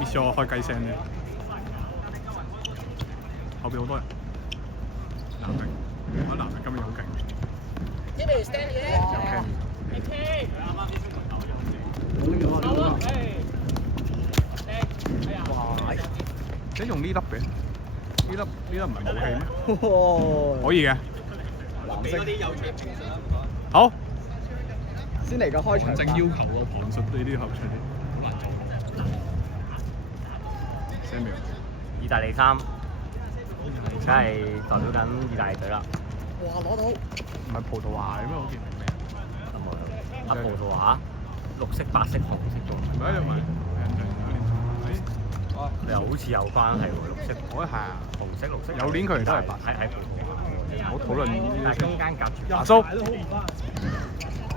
miss 咗開雞聲咧。後邊好多人，男明，我男明今年好勁。哇！你用呢粒嘅？呢粒唔係武器咩？可以嘅。藍色。好。先嚟個開場。正要求個旁述呢啲後場好難做。Samuel。意大利3，梗係代表緊意大利隊啦。哇！攞到。唔係葡萄牙嘅咩？好似唔係咩？啊葡萄牙，綠色、白色、紅色嘅。唔係因為又好似有關係喎，綠色。我係啊，紅色、綠色。有年佢哋都係白。係葡萄牙。唔好討論呢啲。但係中間夾住。牙蘇。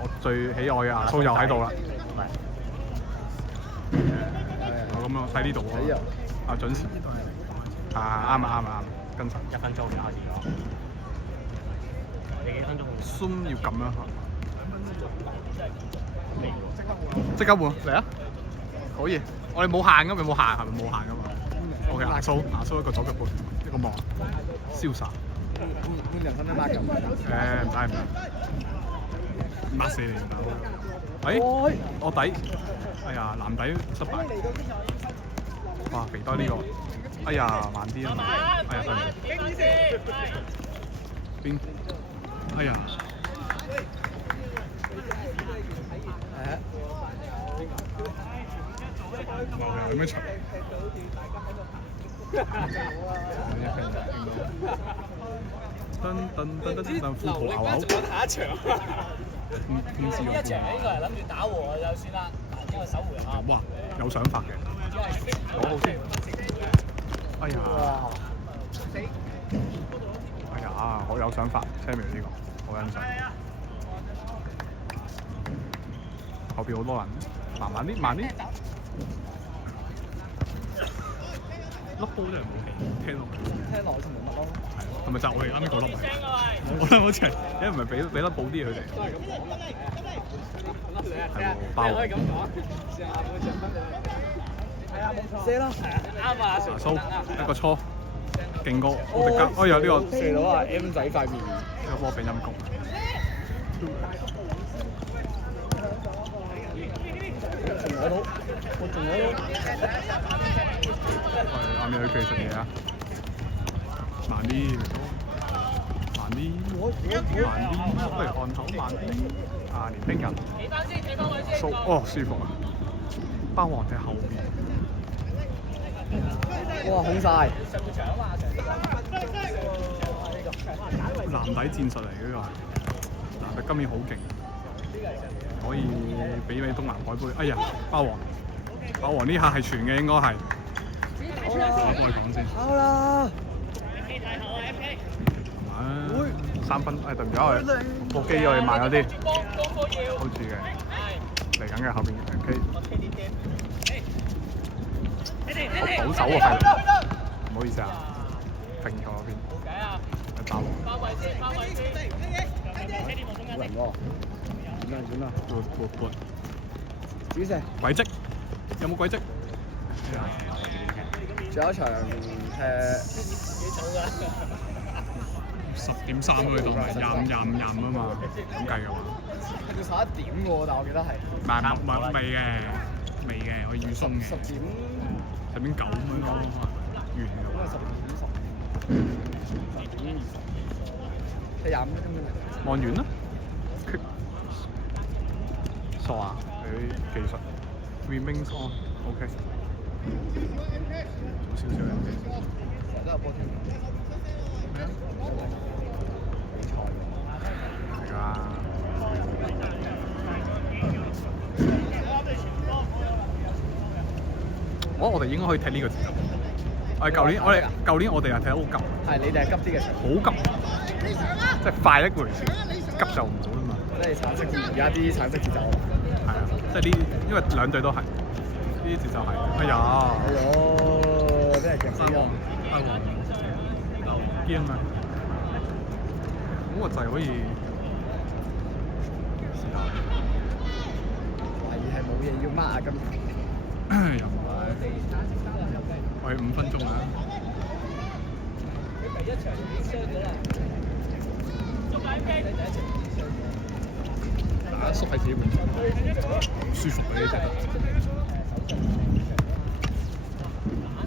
我最喜愛嘅牙蘇又喺度啦。我咁樣睇呢度喎。啊準時。啊啱啊，跟實。1分鐘就開始咗。你幾分鐘？Zoom 要咁樣嚇。即刻換嚟啊！可以，我哋冇限㗎嘛，冇限係咪冇限㗎嘛 ？OK， 牙蘇一個左腳半，一個望，瀟灑。換人分得抹咁。唔使，抹死你唔得。我底，哎呀，藍底失敗。哇，肥多呢個，哎呀，慢啲啊！哎呀，對唔住。邊？哎呀！有咩場？噔，富豪牛牛。下一場。天使呢一場應該係諗住打和就算啦，因為首回合。哇，有想法嘅。好先。哎呀！哎呀，我有想法 ，Samuel 呢個好欣賞。後邊好多人，慢啲。粒波真係冇氣，聽落好似冇乜咯。係咪就係我哋啱啱嗰粒咪？我覺得好似係，因為唔係俾粒補啲佢哋。係喎，包。可以咁講。射啦。啱啊，牙蘇一個初，勁過奧迪加。哎呀，呢個射到啊 M 仔塊面。呢個波俾陰公。我仲攞到。啱啱去技術嘢啊！慢啲，不如按頭慢啲。啊，年輕人。舒服啊！包王喺後邊。哇，控晒！藍底戰術嚟嘅呢個係，藍底今年好勁，可以媲美東南海盃。哎呀，包王呢下係傳嘅應該係。我再講先。好啦。3分，對唔住我哋部機我哋慢咗啲，hold住嘅，嚟緊嘅後邊嘅 K。好保守啊，係，唔好意思啊，停咗嗰邊。係打王。冇人喎。點啊？撥。主射。軌跡，有冇軌跡？仲有一場10點3咯，你當係25啊嘛，咁計嘅話。係到11點嘅喎，但我記得係。未嘅，我預鬆嘅。10點。10點9咁樣咯，完嘅話。10點20。25分鐘。望完啦。傻啊！佢技術 remains on，OK。少少人哋。成日都有波停。係㗎。我哋應該可以踢呢個節奏。舊年我哋係踢得好急。係，你哋係急啲嘅。好急，即係快一回事，急就唔好啦嘛。即係橙色節，而家啲橙色節奏。係啊，即係呢，因為兩隊都係呢啲節奏係。哎呀！真係勁死啊！堅啊！咁個掣可以試下。懷疑係冇嘢要 mark 啊，今場。又唔係。我係5分鐘啊！第一場已經傷咗啦。打縮喺自己面前，舒服嘅呢隻，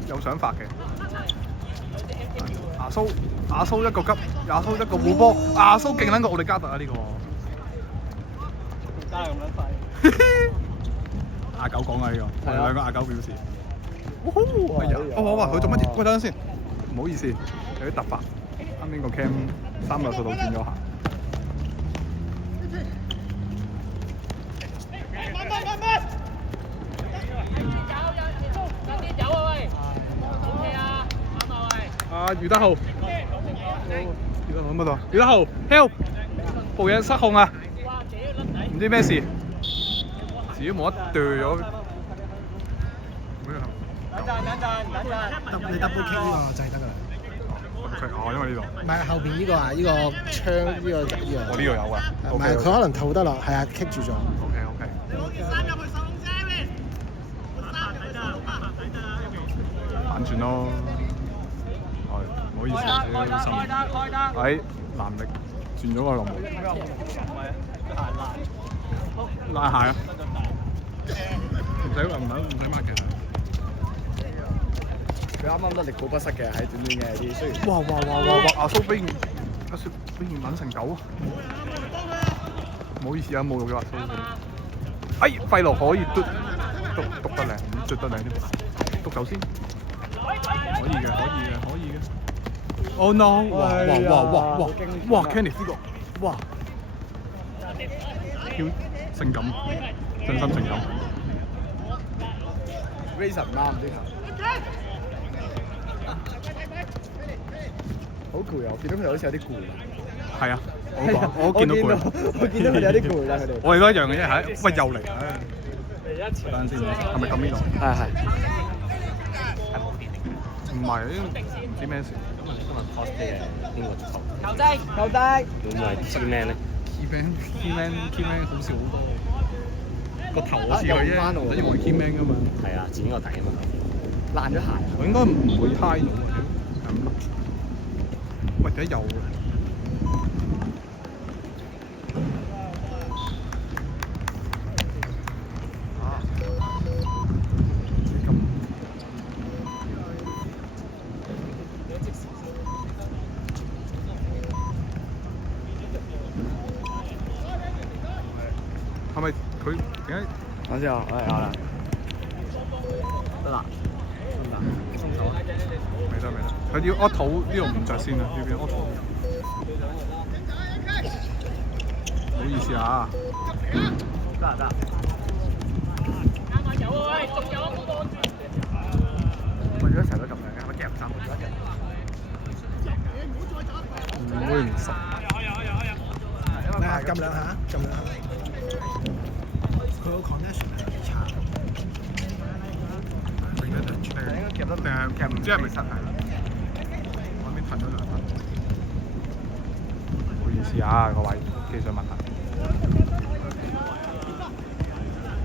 有想法嘅。阿蘇一個急，阿蘇一個護波，阿蘇勁撚過奧利加特啊！呢個加咁樣快。阿九講啊呢個，我哋兩個阿九表示。哇！哇！佢做乜嘢？喂，等陣先，唔好意思，有啲突發。啱邊個 cam 360度轉咗下。余德浩，乜度？余德浩 ，help， 部嘢失控啊！唔知咩事，自己冇得對咗。你 double kick 呢個就係得㗎啦。哦，因為呢度。唔係後邊呢個啊，呢個槍呢個呢個。我呢度有㗎。唔係，佢可能套得落，係啊，kick 住咗。OK。反轉咯。唔好意思，小心。喺南力轉咗個龍門。拉下啊！唔使乜嘅。佢啱啱都力保不失嘅，喺短嘅啲，雖然。哇！阿蘇竟然揾成9啊！唔好意思啊，侮辱咗阿蘇。哎，費洛可以篤得靚，捽得靚啲，篤夠先。可以嘅。Oh no！ 哇 ！Kenneth 呢個，哇！超性感，真心性感。Razor 唔啱啲頭。好攰啊！我見到佢好似有啲攰。係啊，我見到攰。我見到佢哋有啲攰啦，佢哋。我哋都一樣嘅啫，係。喂，又嚟啊！等陣先，係咪撳呢度？係。唔係，唔知咩事。今日 cosplay 嘅英國足球。球仔。會唔會係 Keyman 咧 ？Keyman 好笑好多。個頭好似佢啫，等於我係 Keyman 㗎嘛。係啊，剪個底啊嘛。爛咗鞋。我應該唔會揩到嘅。喂，點解有嘅？係咪佢點解？我知啊，有啦。得啦。鬆手。未得。佢要 auto 呢度唔着先啊，要變 auto。唔好意思啊。得。我而家成日都咁樣嘅，係咪夾唔三個一唔會唔熟。撳兩下。佢個 connection 係幾差。應該夾得定係夾唔知係咪失係？我邊騰咗2分。唔好意思啊，各位技術問題。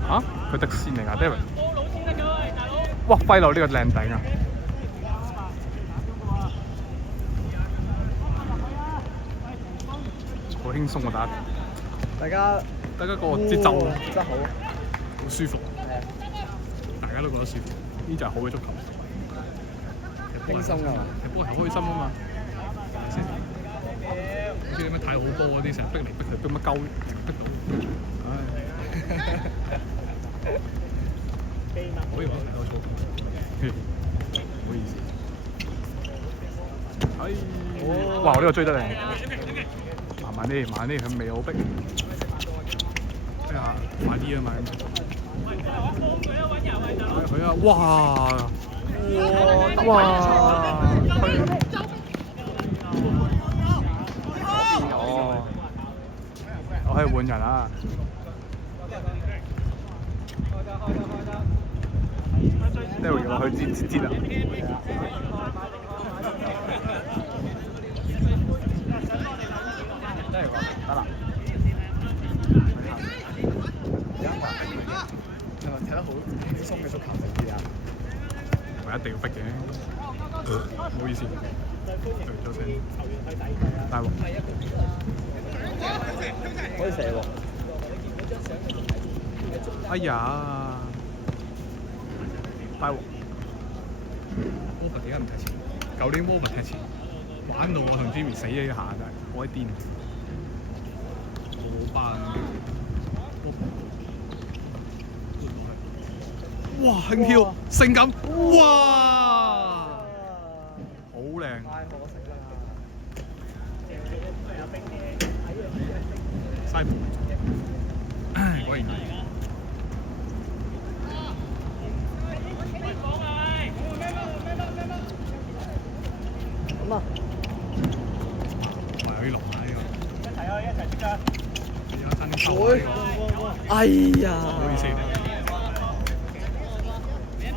嚇？佢迪士尼啊 ，David。哇！費洛呢個靚頂啊！好輕鬆啊大家個節奏真好，好舒服，大家都覺得舒服，呢就係好嘅足球。輕鬆啊嘛，踢波係開心啊嘛，係咪先？好似啲咩睇好波嗰啲，成日逼嚟逼去，逼乜鳩，逼到，唉。可以講太多粗口，唔好意思。哇！我呢個追得靚，慢啲，佢未好逼。哎呀，快啲啊嘛！佢啊！哇！哦，我可以換人啊！呢度要去接啊！得啦。而家話係咪踢得好輕鬆嘅足球定啲啊？係一定要逼嘅。唔好意思，對咗先。大鑊。可以射喎。哎呀！大鑊。Wolf 點解唔踢前？舊年 Wolf 踢前，玩到我同 Jimmy 死咗一下真係，好鬼癲。好班。哇！輕跳，性感，哇！好靚。太可惜啦！嘥盤，果然係。咁啊！哇！有啲流啊呢個。一齊去，一齊出㗎。而家爭啲收呢個。哎呀！唔好意思。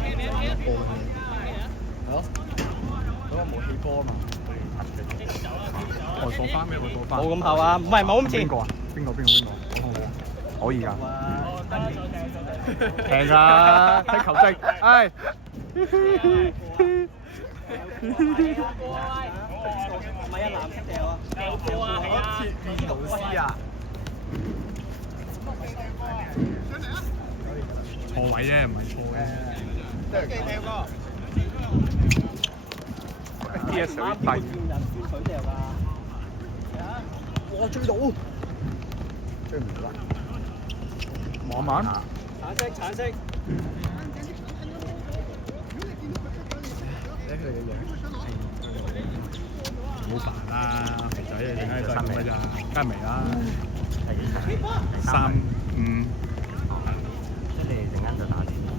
係咯，嗰個冇起波啊嘛。外貨翻咩？外貨翻。冇咁後啊，唔係冇咁前。邊個啊？邊個？可以㗎。平啊啊！睇球證，唉。唔係啊，藍色掉啊！掉波啊！係啊！鐵面老師啊！錯位啫，唔係錯嘅。都係掉過。啲水低。水掉㗎。哇！追到！追唔到啦。慢慢。橙色，橙色。睇佢嘅樣。唔好煩啦，肥仔你梗係都係咁嘅咋，梗係未啦。3、5。即係你陣間就打前波。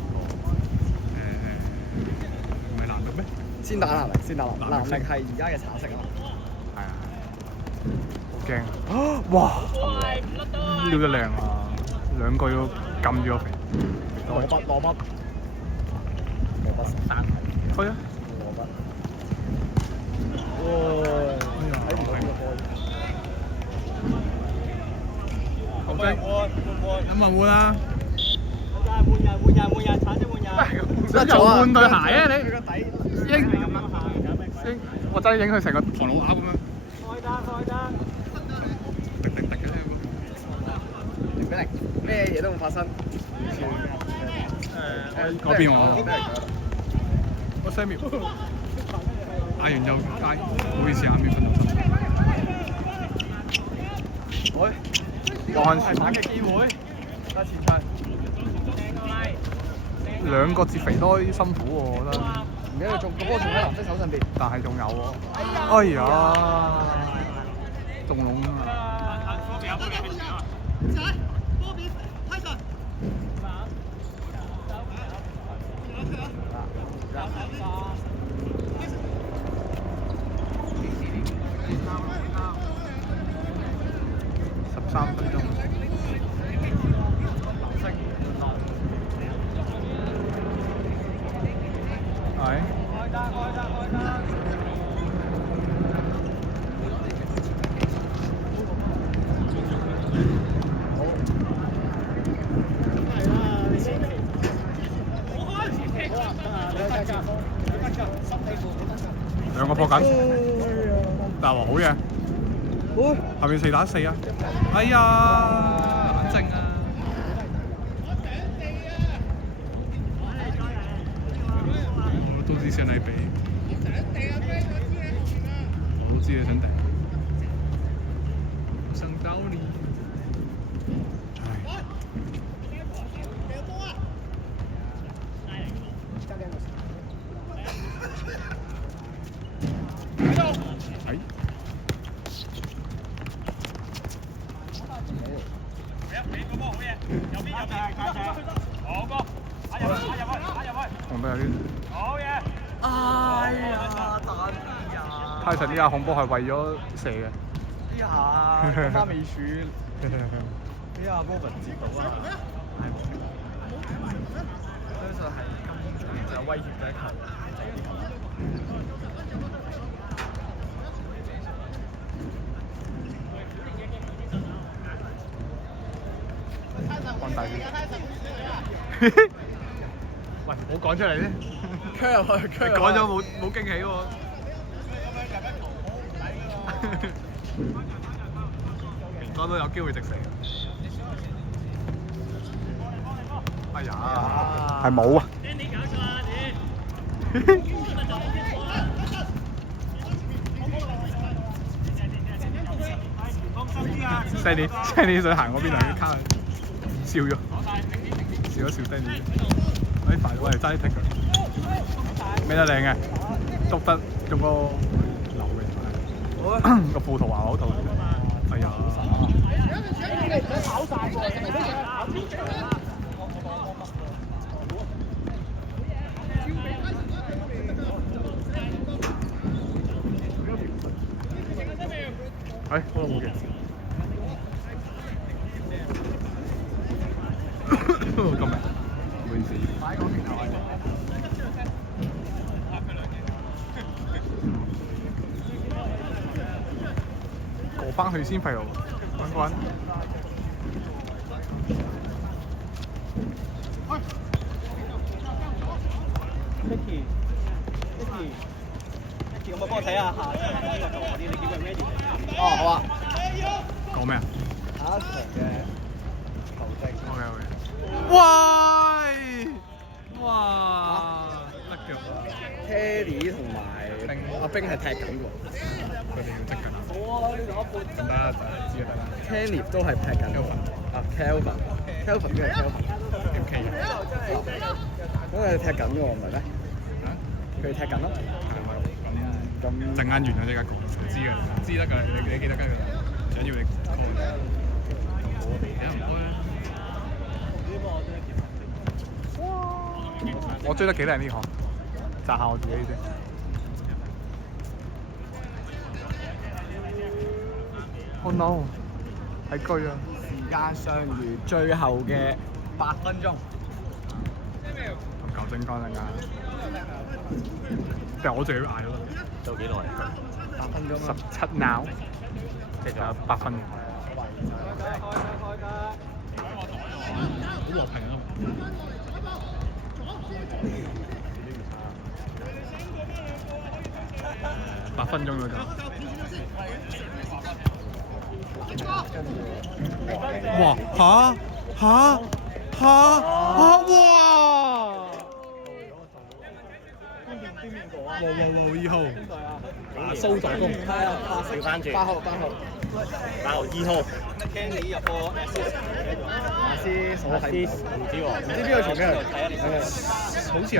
唔係藍色咩？先打藍力，先打藍。藍力係而家嘅橙色啊。係啊。好驚！哇！撩得靚啊！兩個要撳住個肥。攞筆，攞筆。攞筆3。推啊！攞筆。哇！睇唔到呢個波。球證。咁咪換啦。換人，橙色換人。又換對鞋啊你！佢個底影，我真係影佢成個唐老鴨咁樣。開單。滴嘅呢0-0，咩嘢都冇發生。嗰邊喎。個Samuel。嗌完又嗌，唔好意思啊，邊分到分。喂，我看前嘅機會。得前場。兩個截肥多啲辛苦喎，我覺得。唔記得佢仲個波仲喺藍色手上邊。但係仲有喎。哎呀！中籠啊！13分鐘。係。兩個破緊，大鑊好嘢。後面4打4啊！哎呀，冷靜啊！我都知想你俾，我都知你想掟，我想找你。紅都有啲。好嘢！哎呀，彈呀！泰臣呢下控波係為咗射嘅。呢下今晚未處，呢下波文接到啊！相信係今場就威脅嘅球。放大啲。喂，唔好冇講出嚟啫。區入去，你講咗冇驚喜喎。明哥都有機會直射。哎呀，係冇啊！Sandy 想行嗰邊嚟卡，笑咗Sandy。哎，快過嚟揸啲踢佢，孭得靚嘅，篤得用個流嘅，個副圖話好圖。哎呀！哎，好耐冇見。今日，唔好意思。過翻去先，費路，揾個人。Nicky，可唔可以幫我睇下下呢個嗰啲？你叫佢 ready？哦，好啊。講咩啊？下一場嘅球證。OK。喂！哇！甩腳。Kelly 同埋阿冰係踢緊喎。佢哋要積緊。好啊，呢度一半。咁得知啦。Kelly 都係踢緊。Kelvin 邊個 Kelvin？ 咁佢踢緊嘅喎，唔係咩？佢哋踢緊咯。咁陣間完咗即刻講，知得㗎，你記得㗎，想要你講。我追得幾靚呢行，讚下我自己先。Oh no！ 喺居啊！時間相遇最後嘅8分鐘。同球證講陣間，但係我就要嗌咯。做幾耐8分鐘17 now， 即係仲有8分。好和平啊！8分鐘嗰陣。哇！嚇！哇！哇！以後蘇助攻，係啊，調翻轉8號8號2號。Kenny 入波阿斯數係唔知喎，唔知邊個傳俾佢？好似係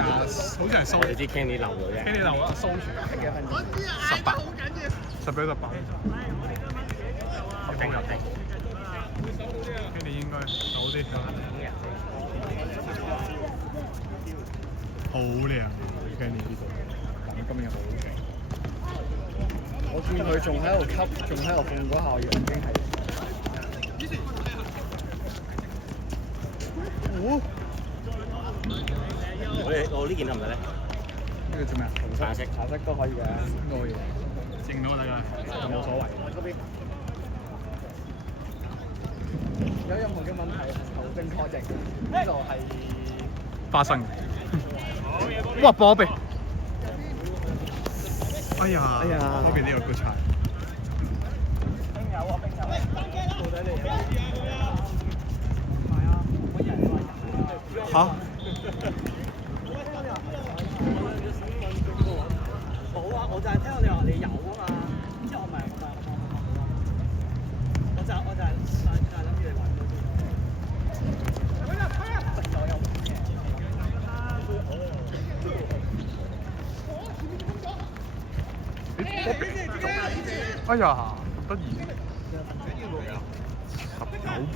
蘇我哋知 Kenny 漏咗啫。 ，Kenny 漏啊，蘇傳18，10比18。球證Kenny 應該好啲，好靚 Kenny 呢個，今日好勁。我見佢仲喺度吸，仲喺度控嗰下，我已經係。我呢件得唔得咧？呢個做咩啊？橙色都可以嘅，應該正到得㗎，就冇所謂。有任何嘅問題，球證確認，呢度係花生。哇！波比。哎呀！波比呢個 good try。冰友啊，冰友。到底你？嚇？冇啊！我就係聽到你話你有啊嘛，之後我咪我就係諗住你話嗰啲。哎呀，咁得意！19半，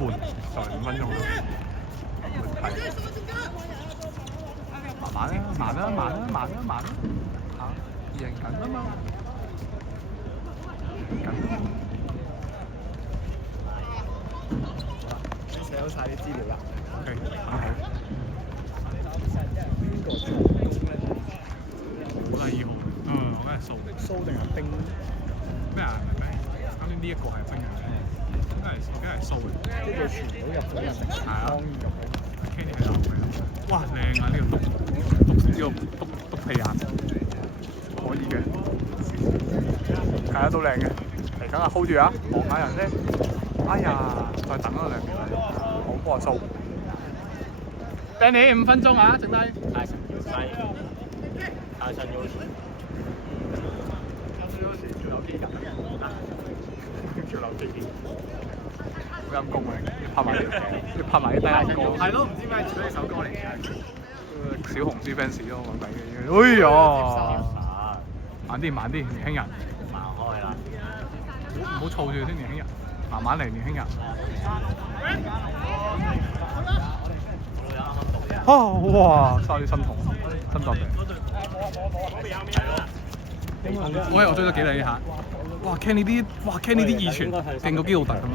就嚟5分鐘啦。慢啦嚇，贏緊啊嘛，寫好晒啲資料啦。OK，邊個做好啦，2號，我梗係蘇定係冰？咩啊？啱先呢一個係冰嘅，應該係蘇嘅。即係傳到入咗人，當然入去。Kenny 喺度，哇靚啊！呢個篤屁眼，可以嘅，睇得都靚嘅。嚟緊啊 ，hold 住啊，望下人先。哎呀，再等多2秒，好波數。Danny 5分鐘啊，剩低。太神優勢。跳樓機件，好陰功啊！要拍埋啲低音歌。係咯，唔知咩呢首歌嚟嘅。小紅書 fans 咯，揾鬼嘅。哎呀！慢啲，年輕人。慢開啦。唔好燥住先，年輕人。慢慢嚟，年輕人。哇！嘥啲身痛，心臟病。喂，我追咗幾例呢下。哇 ！Kenny 啲二傳勁過基奧特咁。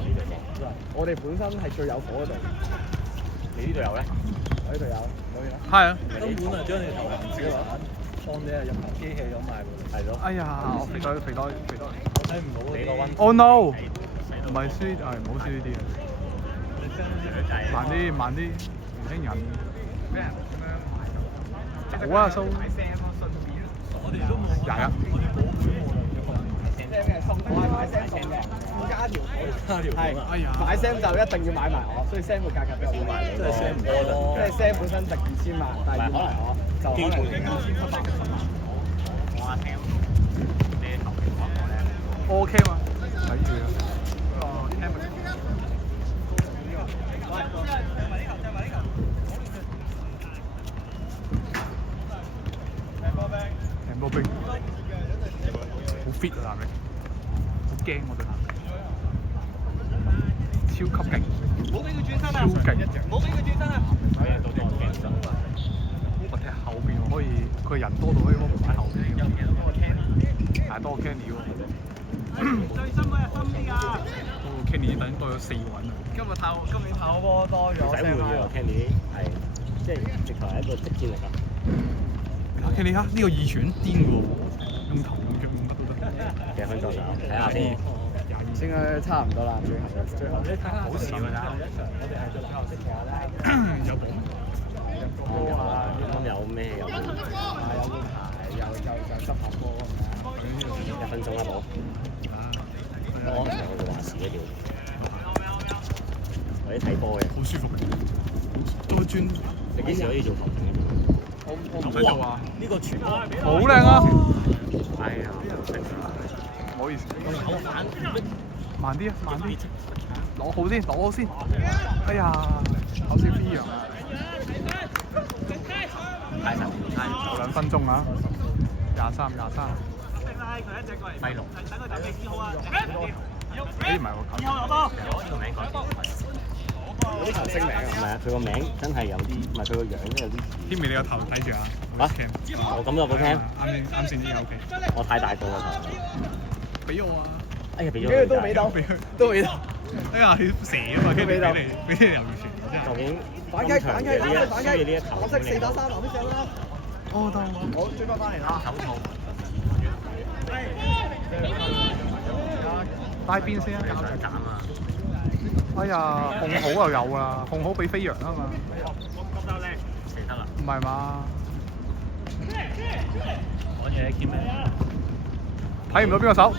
我哋本身係最有火嗰隊。你呢隊友咧？我呢隊友，可以啦。係啊。根本係將你頭行少啦，放你係入機器咁賣喎。係咯。哎呀，我肥多。睇唔到啊！你個溫。Oh no！唔係輸，唔好輸呢啲嘅。慢啲，年輕人。好啊，蘇。21。我係買 Sam 送嘅，加條係，哎呀，買 Sam 就一定要買埋我，所以 Sam 個價格比較高埋。即係 Sam 唔多啫，即係 Sam 本身值2000萬，但係要買我就可能2750萬。我阿 Sam，你頭期講我咧 OK 嘛？睇住啊。贏波兵，好 fit 啊男人，好驚我對男人，超級勁，超勁，冇俾佢轉身啊！我踢後邊我可以，佢人多到可以幫我擺後邊，係多 Kenny 喎。最深嗰日深啲㗎。Kenny 等多咗4個人啊！今年跑波多咗。唔使換嘅喎 Kenny 係，即係直頭係一個職戰嚟㗎。Kenny 呢個二傳癲喎，用頭用腳用乜都得。幾分鐘啊？睇下先。應該差唔多啦，最後你睇下。好少㗎咋？我哋係做教識嘅咧。有冇？咁有咩有？有換鞋，又執下波咁樣。1分鐘啦冇。我唔係我哋話事嘅調。我啲睇波嘅。好舒服嘅，都轉。你幾時可以做球證嘅？我唔使做啊！呢個傳好靚啊！哎呀，唔好意思。有反。慢啲啊！攞好先。哎呀，好少飛揚啊！太神仲2分鐘啊！23。米龍。等佢等你先好啊！唔係喎，以後有多。我呢個名改嗰啲球星名啊。唔係啊，佢個名真係有啲，唔係佢個樣都有啲。天美你個頭睇住啊！我咁就好聽。啱先啲 OK。我太大個個頭。俾我啊！哎呀，俾咗跟住都俾到。哎呀，佢蛇啊嘛，跟住俾你猶豫傳真係。究竟反咁長嘅呢一反輸嘅呢一球，我識4打3籃啲上啦。哦，得。我追翻嚟啦。手套。帶邊先啊！想斬啊！哎呀，控好又有啦，控好俾飛揚啊嘛。死得啦！唔係嘛？攞嘢兼咩？睇唔到邊個手？哇！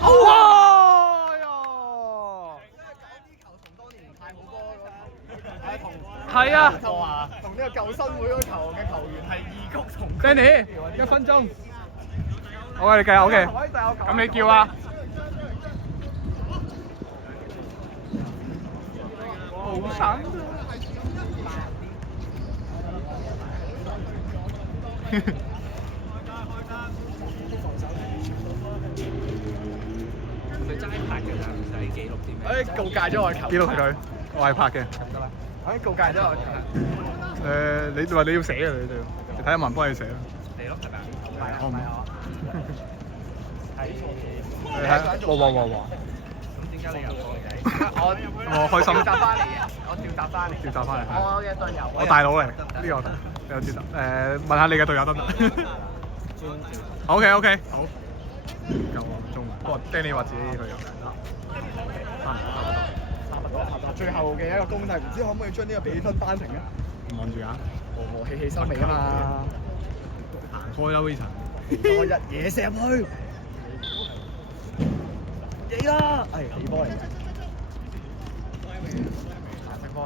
哎呀！係啊。同呢個舊新會嗰球嘅球員係異曲同工。Danny 1分鐘。我哋計下 OK。咁你叫啊？好慘。佢齋拍嘅咋，唔使記錄啲咩？告戒咗我球。記錄佢，我係拍嘅。告戒咗我球。你話你要寫啊？你睇下文幫你寫啦。嚟咯，係咪啊？係啊，我唔睇錯嘢。哇！咁點解你又錯嘅？我開心。調集翻嚟嘅，我調集翻嚟。調集翻嚟。我嘅隊友。我大佬嚟，呢個得，你有知道？問下你嘅隊友得唔得？OK，好。夠啊，中。不過 Danny 話自己佢有嘅。差唔多。最後嘅一個攻勢，唔知可唔可以將呢個比分扳平咧？望住啊！和和氣氣收尾啊嘛，行開啦 Wilson。多日嘢射入去，你啦，係起波嚟嘅，藍色波，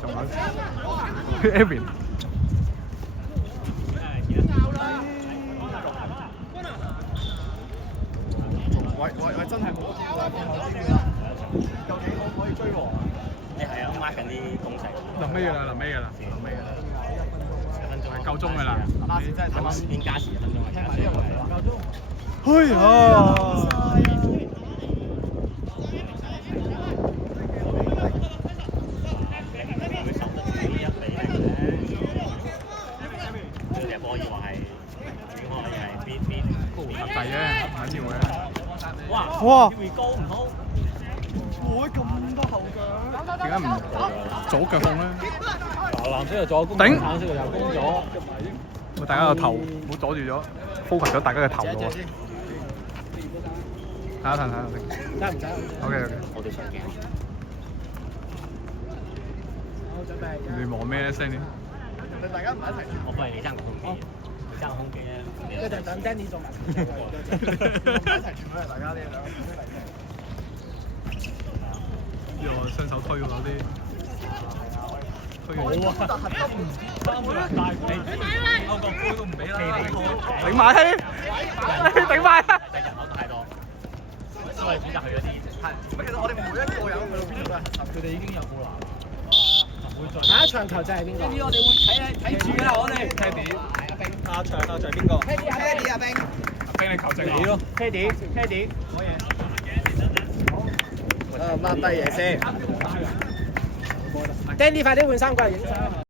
仲有 Evan。喂，真係冇究竟可唔可以追和？你係啊，mark 緊啲攻勢。臨尾㗎啦，臨尾㗎啦，臨尾㗎啦。係夠鐘㗎啦。拉線真係啱啱邊加時1分鐘啊？聽埋呢個夠鐘。嘿啊！會守得住1-0咧？呢隻波要話係轉開係邊高合制啫，唔緊要嘅。哇！哇！會高唔通？會咁多後腳？點解唔左腳控咧？藍色就左攻，頂橙色就右攻咗。大家個頭唔好阻住咗 ，focus 咗大家嘅頭喎。睇下先。得唔得 OK。我哋上鏡。好準備。你望咩聲先？大家唔係一齊。我幫你爭個空機，爭個空機咧。一陣等 Danny 做埋。一齊傳俾大家呢兩個嚟呢個雙手推嗰啲，推完。冇啊！3個人大佢，歐國杯都唔俾啦。頂埋氣，頂埋啊！人口太多，所以選擇去咗啲。係，其實我哋每一個人去到邊度都係佢哋已經有冇啦。唔會再。下一場球就係邊個？呢啲我哋會睇住㗎啦，我哋。Teddy。下場邊個 Teddy 阿冰。阿冰你求證你咯。Teddy，好嘢。抹低嘢先。Danny 快啲換衫過嚟影相。